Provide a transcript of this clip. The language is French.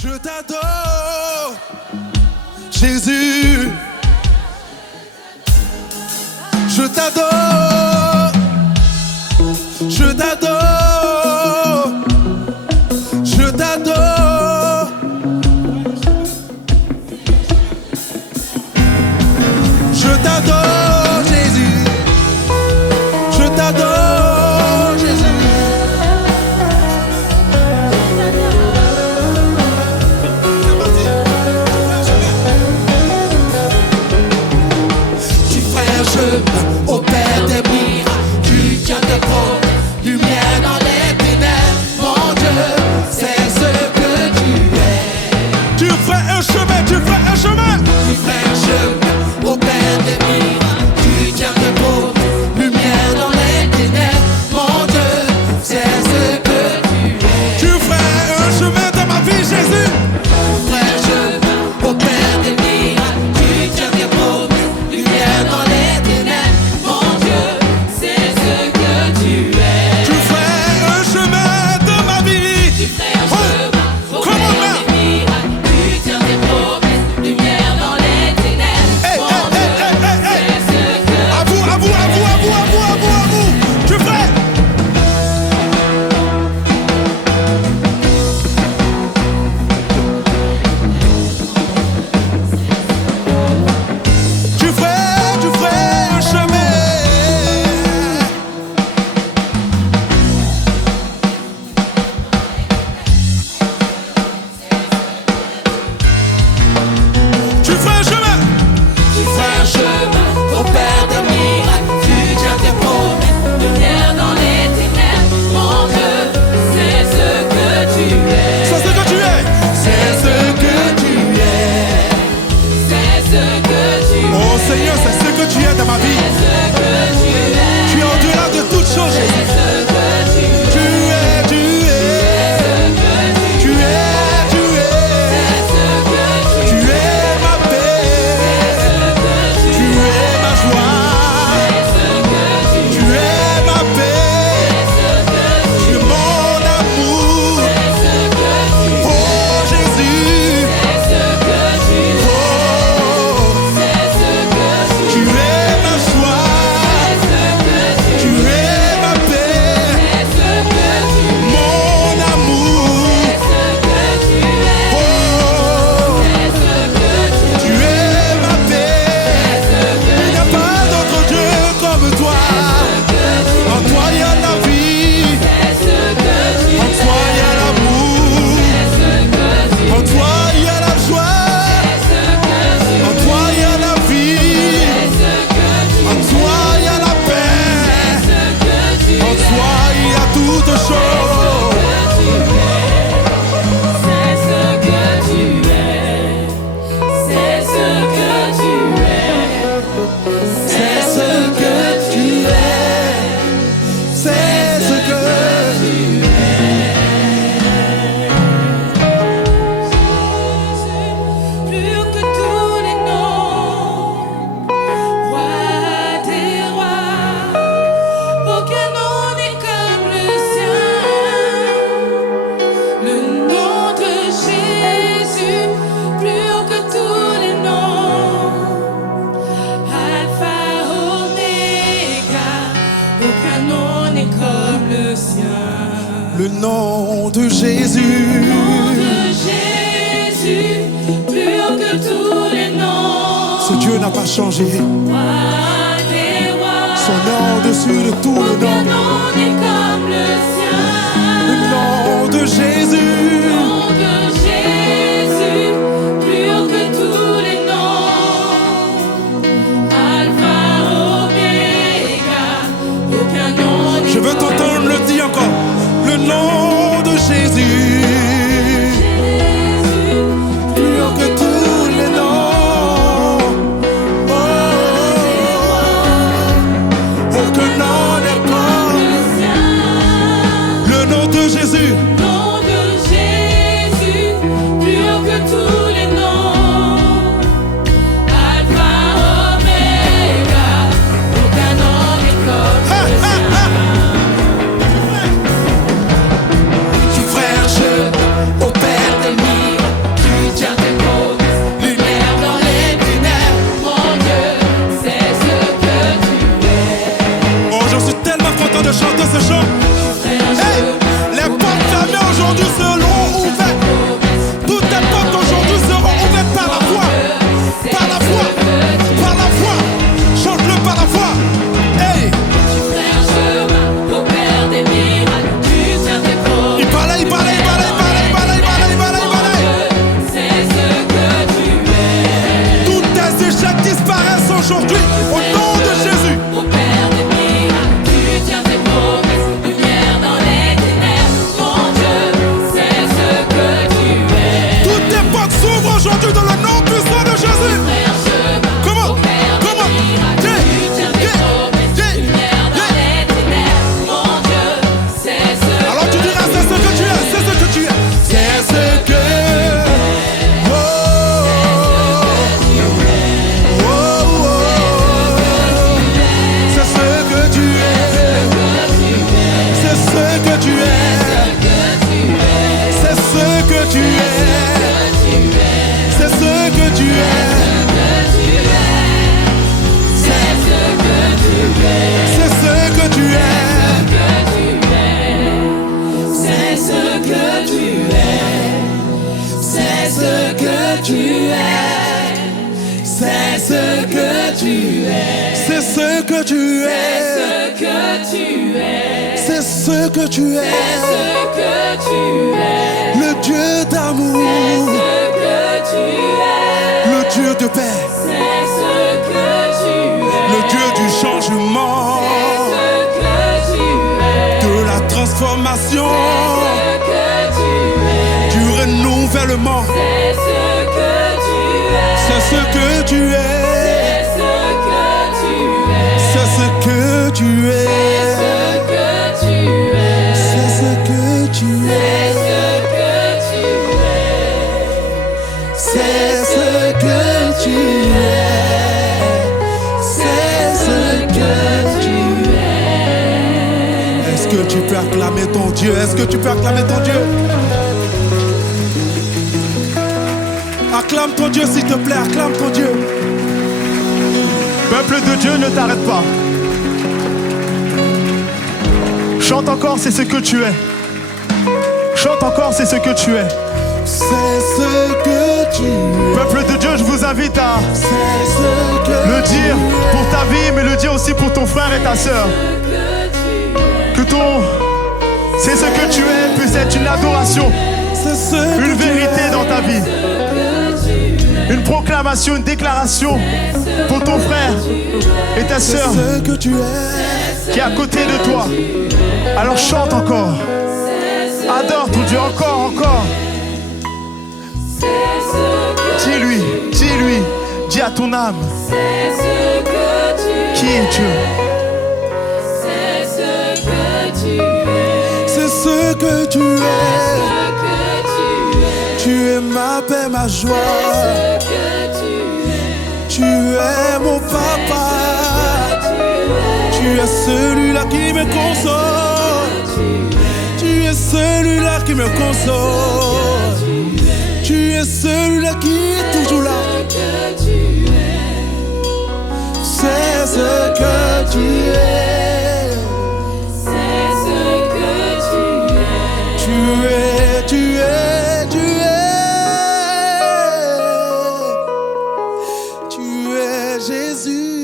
Je t'adore, Jésus. Je t'adore, je t'adore, je t'adore. Je t'adore, Jésus. Je t'adore, Jésus. Tu fais un chemin au Père des miracles. Tu tiens tes promesses, lumière dans les ténèbres. Mon Dieu, c'est ce que tu es. Tu fais un chemin, tu fais un chemin. Tu fais un chemin au Père des miracles. Tu tiens tes promesses, lumière dans les ténèbres. Mon Dieu, c'est ce que tu es. Tu fais un chemin dans ma vie, Jésus. Tu fais un chemin au Père des miracles. Tu tiens tes promesses, lumière dans les ténèbres. Mon Dieu, c'est ce que tu es. Tu fais un chemin dans ma vie. Tu fais un chemin au Père des miracles. Tu tiens tes promesses, lumière dans les ténèbres. Mon Dieu, c'est ce que à vous, à vous, à vous, à vous, à vous, à vous, à vous. Tu fais. Tu ferais un chemin. Tu ferais un chemin. Tu ferais un chemin au Père des miracles. Tu tiens tes promesses, lumière dans les ténèbres. Mon Dieu, c'est ce que tu es. C'est ce que tu es. C'est ce que tu es. C'est ce que tu es. Oh Seigneur, c'est ce que tu es dans ma vie. C'est ce que tu es. Tu es au-delà de toutes choses, Jésus. C'est ce que tu es. Tu es, tu es. C'est ce que tu es. Tu es, c'est ce que tu es ma paix. C'est ce que tu es ma joie. C'est ce que tu es ma paix. C'est ce que tu es mon amour. C'est ce que tu es. Oh Jésus. C'est ce que tu es. Oh, c'est ce que tu es ma joie. C'est ce que tu es ma paix. C'est ce que tu es. Mon amour. C'est ce que tu es. Oh, c'est ce que tu es ma paix. Il n'y a pas d'autre Dieu comme toi. En toi il y a la vie. En toi il y a l'amour. En toi il y a la joie. En toi il y a la vie. En toi il y a la paix. En toi il y a toutes choses. C'est ce que tu es. C'est ce que tu es. C'est ce que tu es. C'est ce que tu Plus que tous les noms, roi des rois, aucun nom n'est comme le sien. Le nom de Jésus, plus haut que tous les noms. Alpha, Oméga, aucun nom n'est comme le sien. Le nom de Jésus. Nom de Jésus, plus haut que tous les noms. Ce Dieu n'a pas changé. Roi des rois, Son nom au-dessus de tout le aucun nom. nom n'est comme le sien. Le nom de Jésus. Nom de Jésus, plus haut que tous les noms. Alpha, Oméga, aucun nom n'est Je veux comme t'entendre le dire encore. Le nom de Jésus. Jésus, Plus haut que tous les noms. Oh, aucun nom n'est comme le sien. le nom de Jésus. Nom de Jésus. tu es. C'est ce que tu es. C'est ce que tu es. C'est ce que tu es. C'est ce que tu es. C'est ce que tu es. Le Dieu d'amour. C'est ce que tu es. Le Dieu de paix. C'est ce que tu es. Le Dieu du changement. C'est ce que tu es. De la transformation. C'est ce que tu es. Du renouvellement. C'est ce que tu es. C'est ce que tu es. C'est ce que tu es. C'est ce que tu es. C'est ce que tu es. C'est ce que tu es. Est-ce que tu peux acclamer ton Dieu? Est-ce que tu peux acclamer ton Dieu? Acclame ton Dieu s'il te plaît, acclame ton Dieu. Peuple de Dieu, ne t'arrête pas. Chante encore, c'est ce que tu es. Chante encore, c'est ce que tu es. C'est ce que tu es. Peuple de Dieu, je vous invite à C'est ce que le dire pour ta vie, mais le dire aussi pour ton frère et ta sœur. Que ton c'est ce que tu es puisse être une adoration, c'est ce que une tu vérité es. dans ta vie, une proclamation, une déclaration pour ton frère et ta C'est sœur ce que tu es. qui est à côté de toi. Alors chante encore, adore ton Dieu encore, encore. Dis-lui, dis à ton âme qui est Dieu. C'est ce que tu es. C'est ce que tu es. Tu es ma paix, ma joie. Tu es mon papa. Tu es celui-là qui me console. Tu es celui-là qui me console. Tu es celui-là qui est toujours là. C'est ce que tu es. Tu es, tu es, tu es. Tu es Jésus.